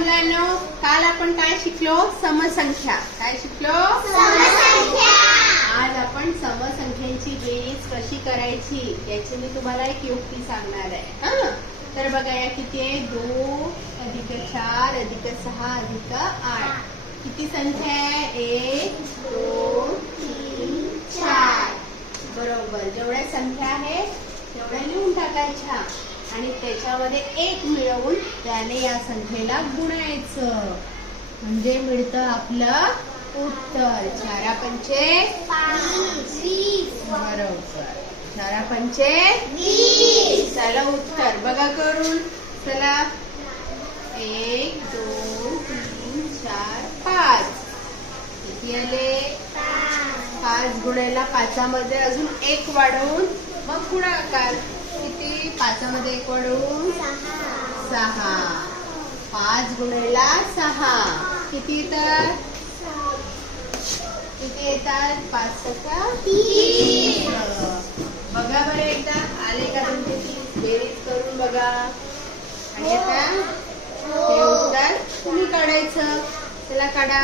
मुलांनो, काल आपण काय शिकलो? समसंख्या. काय शिकलो? समसंख्या. आज आपण समसंख्यांची बेरीज कशी करायची याची मी तुम्हाला एक युक्ती सांगणार आहे. हा, तर बघा या किती आहे? 2 + 4 + 6 + 8. किती संख्या आहे? 1 2 3 4. बरोबर. जेवढ्या संख्या आहे तेवढ्या लिहून टाकायच्या आणि त्याच्यामध्ये 1 मिळवून त्याने या संख्येला गुणायचं म्हणजे मिळतं आपलं उत्तर. 4 पंचे 20. बरोबर. 4 पंचे 20. चला उत्तर बघा करून. चला 1 2 3 4 5. किती आले? 5 गुणायला 5 मध्ये अजून 1 वाढवून मग गुणाकार. किती? 5 मध्ये 1 वाढवून 6. 5 गुणायला 6 किती येतात? किती येतात? 5 × 30. बघा बरं एकदा आले का तुमची बेरीज करून बघा. आणि आता हे उत्तर तुम्ही काढायचं. चला काढा.